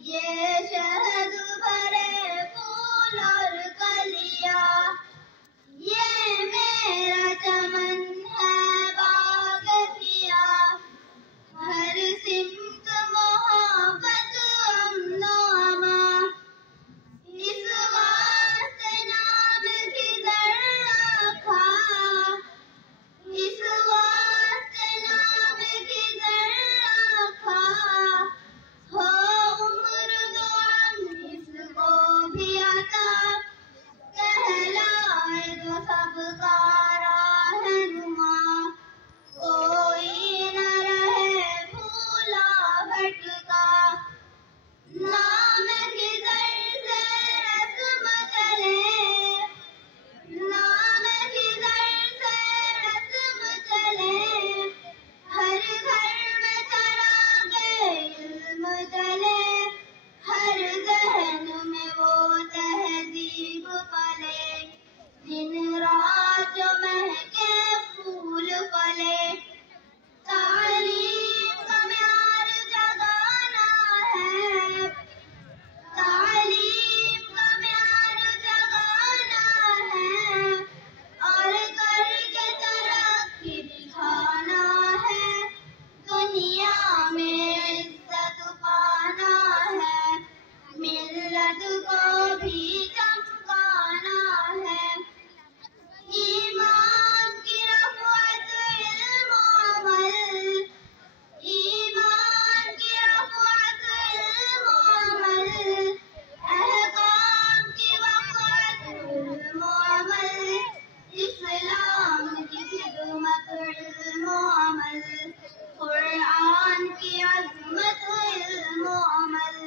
ये शहद भरे फूल और कलियां, ये मेरा चमन है बाग़तिया। हर सिमत मोहब्बत अमनो अमा, इस वास्ते नाम किधर रखा, इस वास्ते नाम किधर रखा। हो उम्र दुआम इसको भी आता, कहलाए जो सबका रहनुमा। कोई न रहे भूला भटका, नाम किधर से रस्म चले, नाम किधर से रस्म चले। हर घर में चरागे इल्म जले, हर ज़हन में वो तहज़ीब पले। दिन रात जो महके फूल फले, तालीम का म्यार जगाना है, तालीम का म्यार जगाना है। और करके तरक्की दिखाना है, दुनिया में इज्जत पाना है, मिल्लत को भी चमकाना है। ईमान की रफ़अत इल्म अमल, ईमान की रफ़अत इल्म अमल। अहकाम की वक़अत इल्म अमल, इस्लाम की खिदमत इल्म अमल। कुरान की अज़मत इल्म अमल।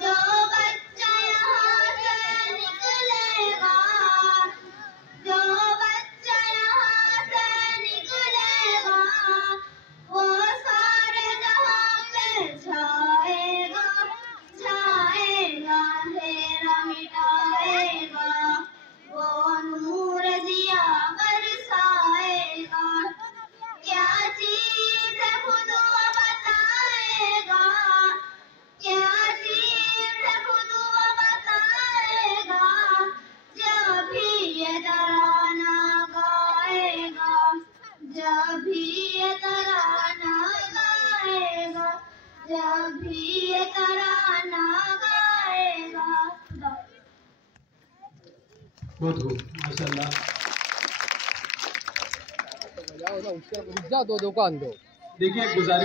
जो बच्चा यहाँ से निकलेगा, जो बच्चा यहाँ से निकलेगा, वो सारे जहां पे छाएगा, छाएगा अंधेरा मिटाएगा, वो नूर दिया बरसाएगा। क्या चीज़ है खुद वो बताएगा, क्या चीज़ है खुद वो बताएगा। जब भी ये तराना गाएगा, जब भी ये तराना गाएगा, जब भी ये तराना गाएगा। बहुत खूब, माशाल्लाह। उसका दो दुकान दो। देखिए गुजारिश